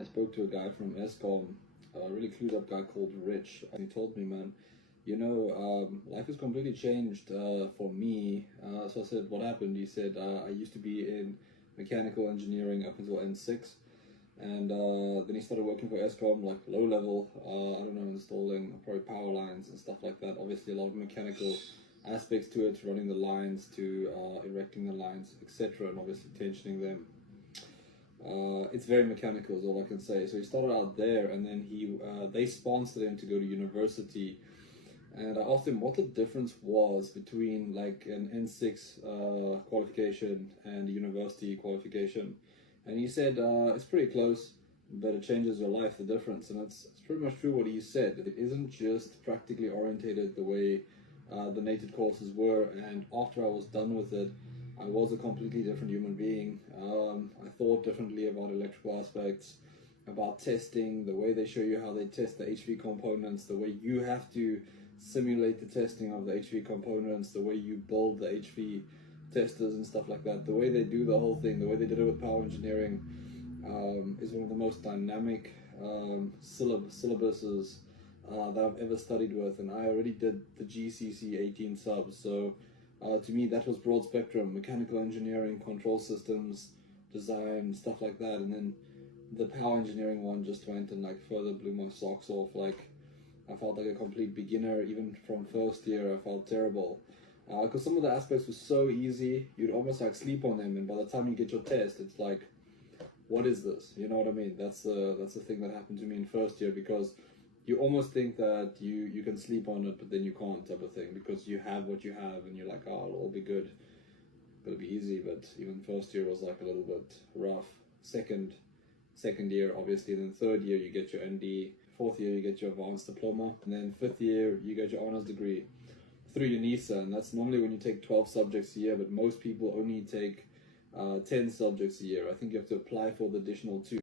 I spoke to a guy from ESCOM, a really clued up guy called Rich, and he told me, man, life has completely changed for me. So I said, what happened? He said, I used to be in mechanical engineering up until N6, and then he started working for ESCOM, like low level, I don't know, installing probably power lines and stuff like that. Obviously, a lot of mechanical aspects to it, running the lines to erecting the lines, etc., and obviously tensioning them. It's very mechanical is all I can say. So he started out there, and then they sponsored him to go to university. And I asked him what the difference was between like an N6 qualification and a university qualification. And he said it's pretty close, but it changes your life, the difference. And it's pretty much true what he said. It isn't just practically orientated the way the native courses were. And after I was done with it, I was a completely different human being. I thought differently about electrical aspects, about testing, the way they show you how they test the HV components, the way you have to simulate the testing of the HV components, the way you build the HV testers and stuff like that, the way they do the whole thing, the way they did it with power engineering is one of the most dynamic syllabuses that I've ever studied with, and I already did the GCC 18 subs, so to me that was broad spectrum, mechanical engineering, control systems, design, stuff like that. And then the power engineering one just went and like further blew my socks off. Like I felt like a complete beginner. Even from first year I felt terrible because some of the aspects were so easy you'd almost like sleep on them, and by the time you get your test it's like, what is this, you know what I mean? That's the thing that happened to me in first year, because you almost think that you can sleep on it, but then you can't, type of thing, because you have what you have and you're like, oh, it'll all be good, it'll be easy. But even first year was like a little bit rough. Second year obviously, then third year you get your ND, fourth year you get your advanced diploma, and then fifth year you get your honors degree through UNISA. And that's normally when you take 12 subjects a year, but most people only take 10 subjects a year. I think you have to apply for the additional 2.